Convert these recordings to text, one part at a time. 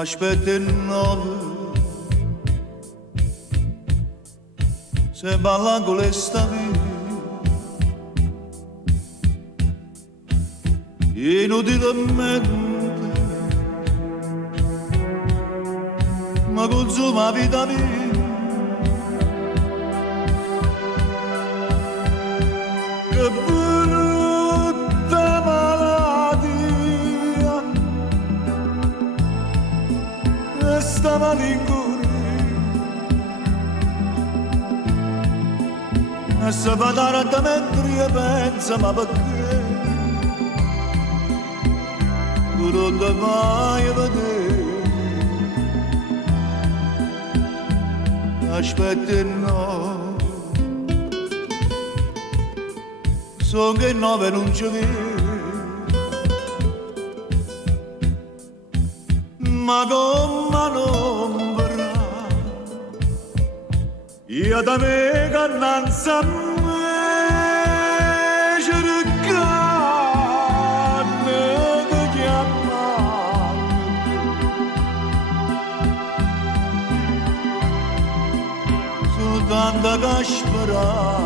aspetta il nove, se balla con le stavi, inutilmente, ma consuma vita mia. Che brutta malattia, questa malinconia, e se va tardi mentre io penso, ma perché tu non ti vai a vedere? Aspetta il no. So che nove non ci vede, ma come non verrà, io da me che innanzi a me cercare di chiamare, su tanta che speranza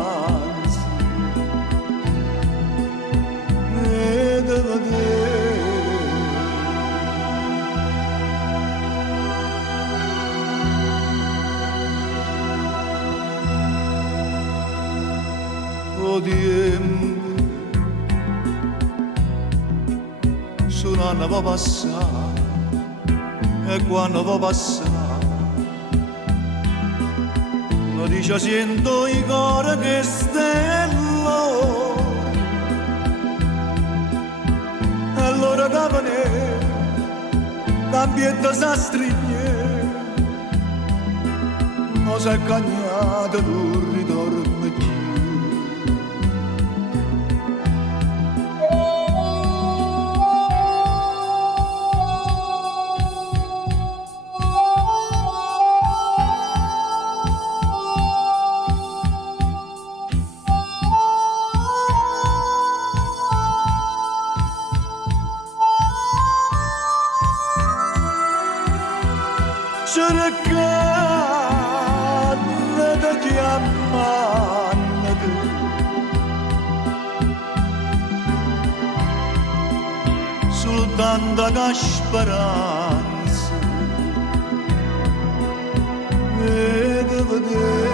tempo su un anno va passare e quando va passare lo dice sento i cuore che stello e allora capane l'ambiente sa strigne non si è cagnato non ritorna più. Cercare di chiamare soltanto che speranza e di vedere